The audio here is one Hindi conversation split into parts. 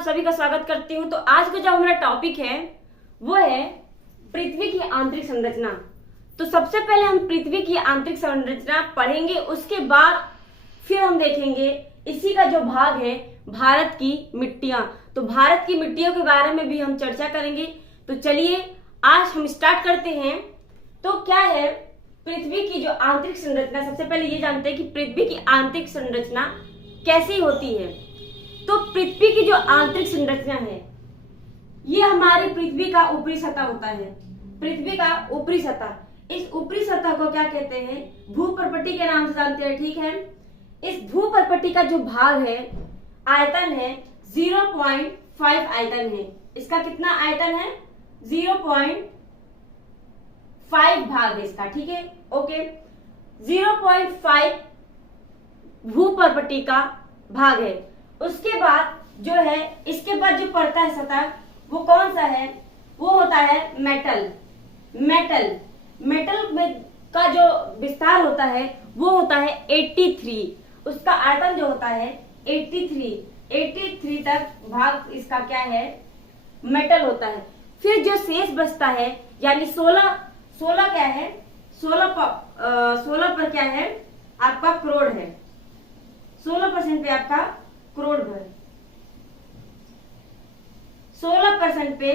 आप सभी का स्वागत करती हूँ। तो आज का जो हमारा टॉपिक है वो है पृथ्वी की आंतरिक संरचना। तो सबसे पहले हम पृथ्वी की आंतरिक संरचना पढ़ेंगे, उसके बाद फिर हम देखेंगे इसी का जो भाग है भारत की मिट्टियां। तो भारत की मिट्टियों के बारे में भी हम चर्चा करेंगे। तो चलिए आज हम स्टार्ट करते हैं। तो क्या है पृथ्वी की जो आंतरिक संरचना, सबसे पहले ये जानते हैं कि पृथ्वी की आंतरिक संरचना कैसी होती है। तो पृथ्वी की जो आंतरिक संरचना है ये हमारी पृथ्वी का ऊपरी सतह होता है। पृथ्वी का ऊपरी सतह, इस ऊपरी सतह को क्या कहते हैं? भूपर्पटी के नाम से जानते हैं, ठीक है। इस भूपर्पटी का जो भाग है, आयतन है 0.5 आयतन है। इसका कितना आयतन है? 0.5 भाग है इसका, ठीक है, ओके। 0.5 भूपर्पटी का भाग है। उसके बाद जो है, इसके बाद जो पड़ता है सतह वो कौन सा है? वो होता है मेटल में का जो विस्तार होता है वो होता है 83। उसका आयतन जो होता है 83 तक भाग इसका क्या है? मेटल होता है। फिर जो शेष बचता है यानी 16 क्या है? 16 पर क्या है? आपका करोड़ है। 16% पे आपका करोड़ है। 16% पे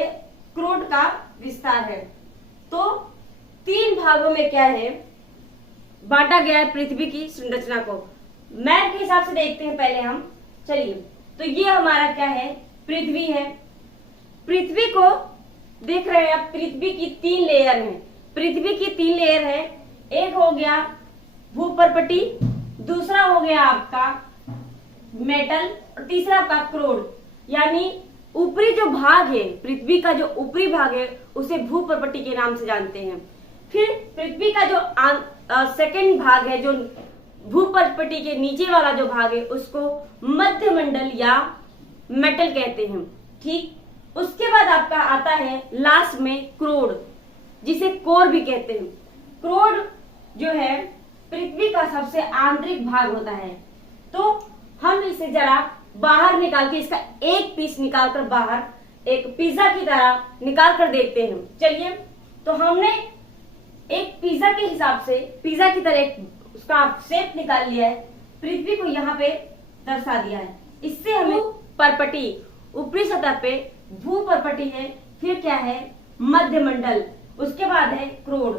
करोड़ का विस्तार है। तो 3 भागों में क्या है बांटा गया है पृथ्वी की संरचना को। मैप के हिसाब से देखते हैं पहले हम। चलिए, तो ये हमारा क्या है? पृथ्वी है। पृथ्वी को देख रहे हैं आप, पृथ्वी की 3 लेयर हैं। पृथ्वी की 3 लेयर है। एक हो गया भूपर्पटी, दूसरा हो गया आपका मेटल और तीसरा आपका करोड़। यानी ऊपरी जो भाग है, पृथ्वी का जो ऊपरी भाग है उसे भूपर्पटी के नाम से जानते हैं। फिर पृथ्वी का जो सेकंड भाग है, जो भूपर्पटी के नीचे वाला जो भाग है, उसको मध्यमंडल या मेटल कहते हैं, ठीक। उसके बाद आपका आता है लास्ट में करोड़, जिसे कोर भी कहते हैं। करोड़ जो है पृथ्वी का सबसे आंतरिक भाग होता है। तो हम इसे जरा बाहर निकाल के, इसका एक पीस निकाल कर बाहर एक पिज्जा की तरह निकाल कर देखते हैं। चलिए, तो हमने एक पिज्जा के हिसाब से, पिज्जा की तरह एक उसका शेप निकाल लिया है, पृथ्वी को यहाँ पे दर्शा दिया है। इससे हमें पर्पटी, ऊपरी सतह पे भूपर्पटी है, फिर क्या है? मध्यमंडल, उसके बाद है करोड़।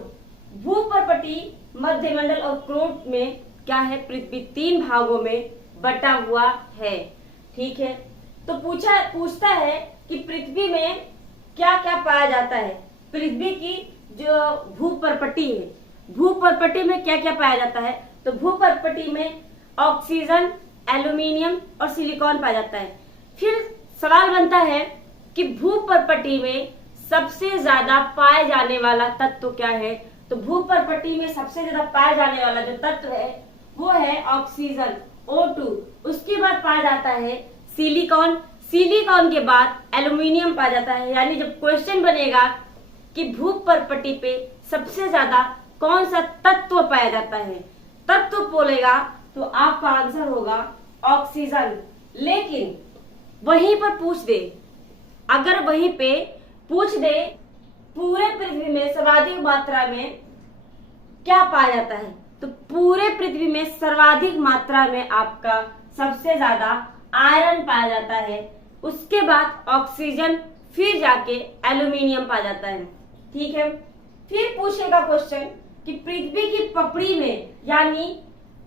भूपर्पटी, मध्यमंडल और करोड़ में क्या है? पृथ्वी 3 भागों में बटा हुआ है, ठीक है। तो पूछता है कि पृथ्वी में क्या क्या पाया जाता है। पृथ्वी की जो भूपर्पटी है, भूपर्पटी में क्या क्या पाया जाता है? तो भूपर्पटी में ऑक्सीजन, एल्यूमिनियम और सिलिकॉन पाया जाता है। फिर सवाल बनता है कि भूपर्पटी में सबसे ज्यादा पाए जाने वाला तत्व क्या है? तो भूपर्पटी में सबसे ज्यादा पाया जाने वाला जो तत्व है वो है ऑक्सीजन, O2। उसके बाद पाया जाता है सिलिकॉन, सिलिकॉन के बाद एल्यूमिनियम पाया जाता है। यानी जब क्वेश्चन बनेगा कि भूपर्पटी पे सबसे ज्यादा कौन सा तत्व पाया जाता है, तत्व बोलेगा तो आपका आंसर होगा ऑक्सीजन। लेकिन वहीं पर पूछ दे, अगर वहीं पे पूछ दे पूरे पृथ्वी में सर्वाधिक मात्रा में क्या पाया जाता है, तो पूरे पृथ्वी में सर्वाधिक मात्रा में आपका सबसे ज्यादा आयरन पाया जाता है। उसके बाद ऑक्सीजन, फिर जाके एल्यूमिनियम पाया जाता है, ठीक है। फिर पूछेगा क्वेश्चन कि पृथ्वी की पपड़ी में यानी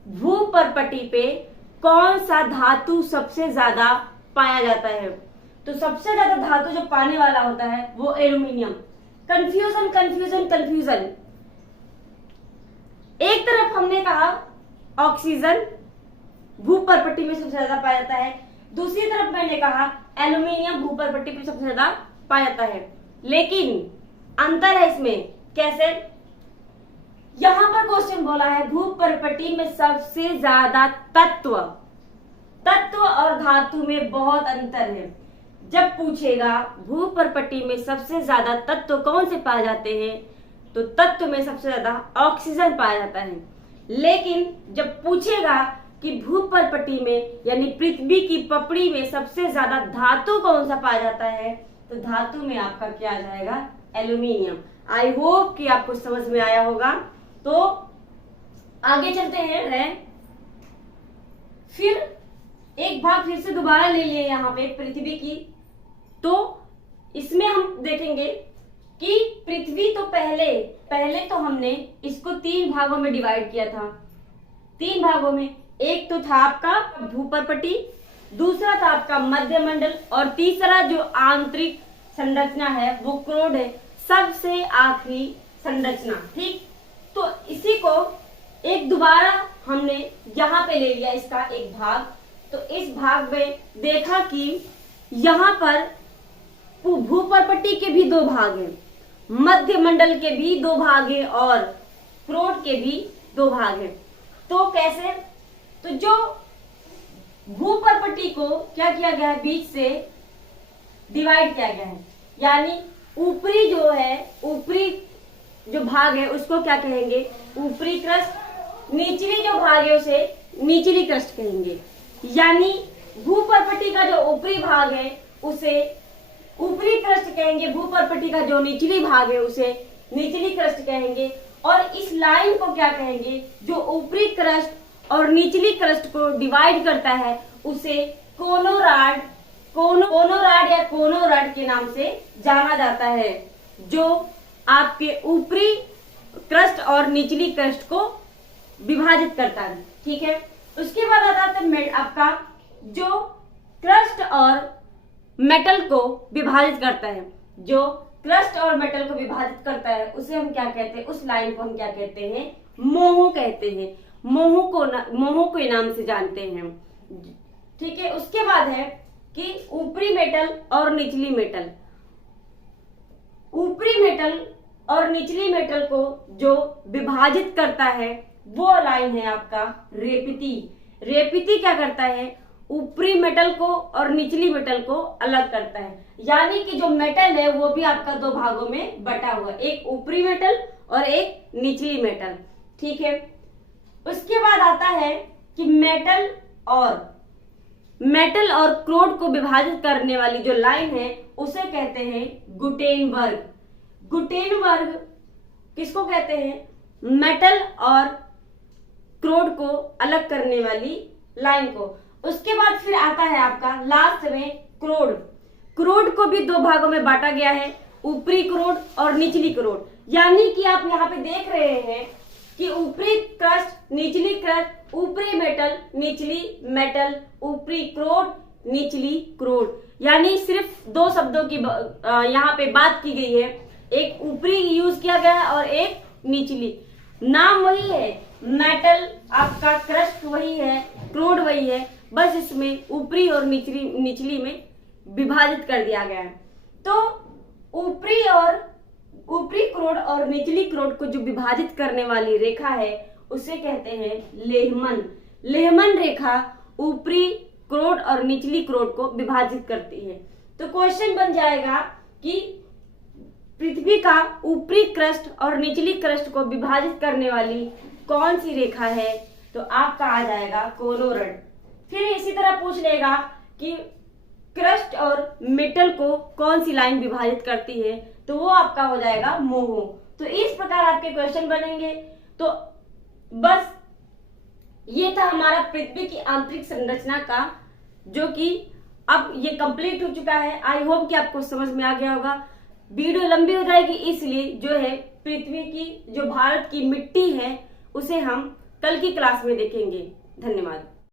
भूपर्पटी पे कौन सा धातु सबसे ज्यादा पाया जाता है। तो सबसे ज्यादा धातु जो पाने वाला होता है वो एल्यूमिनियम। कंफ्यूजन। एक तरफ हमने कहा ऑक्सीजन भूपर्पटी में सबसे ज्यादा पाया जाता है, दूसरी तरफ मैंने कहा एल्यूमिनियम भूपर्पटी पे सबसे ज्यादा पाया जाता है। लेकिन अंतर है इसमें, कैसे? यहां पर क्वेश्चन बोला है भूपर्पटी में सबसे ज्यादा तत्व और धातु में बहुत अंतर है। जब पूछेगा भूपर्पटी में सबसे ज्यादा तत्व कौन से पाए जाते हैं, तो तत्व में सबसे ज्यादा ऑक्सीजन पाया जाता है। लेकिन जब पूछेगा कि भूपर्पटी में यानी पृथ्वी की पपड़ी में सबसे ज्यादा धातु कौन सा पाया जाता है, तो धातु में आपका क्या आ जाएगा, एल्यूमिनियम। आई होप कि आपको समझ में आया होगा। तो आगे चलते हैं। फिर एक भाग फिर से दोबारा ले लिए यहाँ पे पृथ्वी की, तो इसमें हम देखेंगे कि पृथ्वी तो पहले तो हमने इसको 3 भागों में डिवाइड किया था। 3 भागों में, एक तो था आपका भूपर्पटी, दूसरा था आपका मध्यमंडल, और तीसरा जो आंतरिक संरचना है वो क्रोड है, सबसे आखिरी संरचना। ठीक, तो इसी को एक दोबारा हमने यहाँ पे ले लिया इसका एक भाग। तो इस भाग में देखा कि यहाँ पर भूपर्पटी के भी 2 भाग हैं, मध्यमंडल के भी 2 भाग हैं और क्रोड के भी 2 भाग हैं। तो कैसे, तो जो भूपर्पटी को क्या किया गया है, बीच से डिवाइड किया गया है, यानी ऊपरी जो भाग है उसको क्या कहेंगे, ऊपरी क्रस्ट, निचली जो भाग है उसे निचली क्रस्ट कहेंगे। यानी भूपर्पटी का जो ऊपरी भाग है उसे ऊपरी क्रस्ट कहेंगे, भूपर्पटी का जो निचली भाग है उसे निचली क्रस्ट कहेंगे। और इस लाइन को क्या कहेंगे, जो ऊपरी क्रस्ट और निचली क्रस्ट को डिवाइड करता है उसे कोनोराड या कोनोरॉड के नाम से जाना जाता है, जो आपके ऊपरी क्रस्ट और निचली क्रस्ट को विभाजित करता है। ठीक है, उसके बाद आता है आपका जो क्रस्ट और मेटल को विभाजित करता है, जो क्रस्ट और मेटल को विभाजित करता है उसे हम क्या कहते हैं, उस लाइन को हम क्या कहते हैं, मोह कहते हैं। मोह को नाम से जानते हैं। ठीक है, उसके बाद है कि ऊपरी मेटल और निचली मेटल। ऊपरी मेटल और निचली मेटल को जो विभाजित करता है वो लाइन है आपका रेपिती। रेपिती क्या करता है, ऊपरी मेटल को और निचली मेटल को अलग करता है। यानी कि जो मेटल है वो भी आपका 2 भागों में बटा हुआ, एक ऊपरी मेटल और एक निचली मेटल। ठीक है, उसके बाद आता है कि मेटल और क्रोड को विभाजित करने वाली जो लाइन है उसे कहते हैं गुटेनबर्ग। गुटेनबर्ग किसको कहते हैं, मेटल और क्रोड को अलग करने वाली लाइन को। उसके बाद फिर आता है आपका लास्ट में क्रोड। क्रोड को भी 2 भागों में बांटा गया है, ऊपरी क्रोड और निचली क्रोड। यानी कि आप यहाँ पे देख रहे हैं कि ऊपरी क्रस्ट, निचली क्रस्ट, ऊपरी मेटल, निचली मेटल, ऊपरी क्रोड, निचली क्रोड। यानी सिर्फ 2 शब्दों की यहाँ पे बात की गई है, एक ऊपरी यूज किया गया है और एक निचली। नाम वही है, मेटल आपका क्रस्ट वही है, क्रोड वही है, बस इसमें ऊपरी और निचली में विभाजित कर दिया गया है। तो ऊपरी क्रोड और निचली क्रोड को जो विभाजित करने वाली रेखा है उसे कहते हैं लेहमन। लेहमन रेखा ऊपरी क्रोड और निचली क्रोड को विभाजित करती है। तो क्वेश्चन बन जाएगा कि पृथ्वी का ऊपरी क्रस्ट और निचली क्रस्ट को विभाजित करने वाली कौन सी रेखा है, तो आपका आ जाएगा कोनोरॉड। फिर इसी तरह पूछ लेगा कि क्रस्ट और मेटल को कौन सी लाइन विभाजित करती है, तो वो आपका हो जाएगा मोह। तो इस प्रकार आपके क्वेश्चन बनेंगे। तो बस ये था हमारा पृथ्वी की आंतरिक संरचना का, जो कि अब ये कंप्लीट हो चुका है। आई होप कि आपको समझ में आ गया होगा। वीडियो लंबी हो जाएगी, इसलिए जो है पृथ्वी की जो भारत की मिट्टी है उसे हम कल की क्लास में देखेंगे। धन्यवाद।